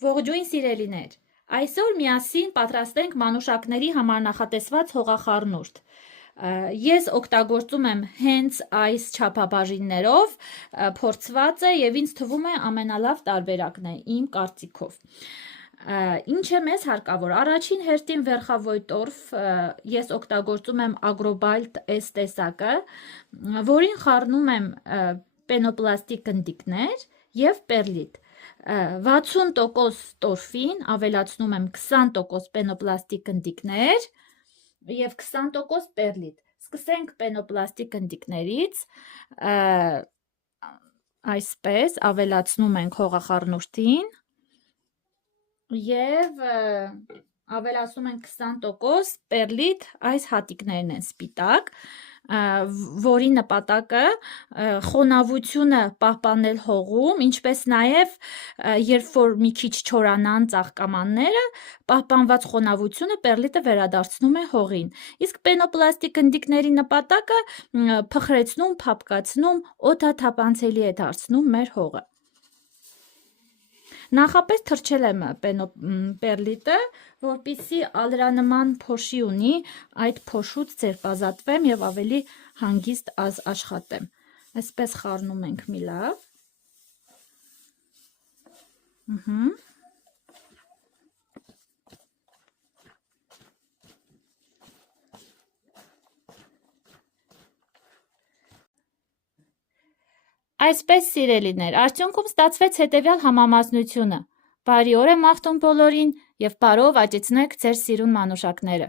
Ողջույն սիրելիներ, այսօր միասին պատրաստենք մանուշակների համար նախատեսված հողախառնուրդ։ Ես օգտագործում եմ հենց այս չափաբաժիններով, փորձված է և ինձ թվում է ամենալավ տարբերակն է իմ կարծիքով։ Ինչ է մեզ հարկավոր, առաջին հերթին վերխավոյտորֆ, ես օգտագործում եմ Agrobalt S տեսակը, որին խառնում եմ պենոպլաստիկ գնդիկներ և պերլիտ։ 60% տորֆին ավելացնում եմ 20% պենոպլաստիկ գնդիկներ և 20% պերլիտ։ Սկսենք պենոպլաստիկ գնդիկներից, այսպես ավելացնում ենք հողախառնուրդին և ավելացնում ենք 20% պերլիտ, այս հատիկներն են սպիտակ, որի նպատակը խոնավությունը պահպանել հողում, ինչպես նաև երբ որ մի քիչ չորանան ծաղկամանները, պահպանված խոնավությունը պերլիտը վերադարձնում է հողին, իսկ պենոպլաստիկ գնդիկների նպատակը փխրեցնում, փափկացնում, օդաթափանցելի է դարձնում մեր հողը։ Նախապես թրջել եմ պերլիտը, որպեսզի ալրանման փոշի ունի, այդ փոշուց ձերբազատվեմ և ավելի հանգիստ աշխատեմ։ Այսպես խառնում ենք մի լավ։ Այսպես սիրելիներ, արդյունքում ստացվեց հետևյալ համամասնությունը։ Բարի օր եմ մաղթում բոլորին և բարով աճեցնեք ձեր սիրուն մանուշակները։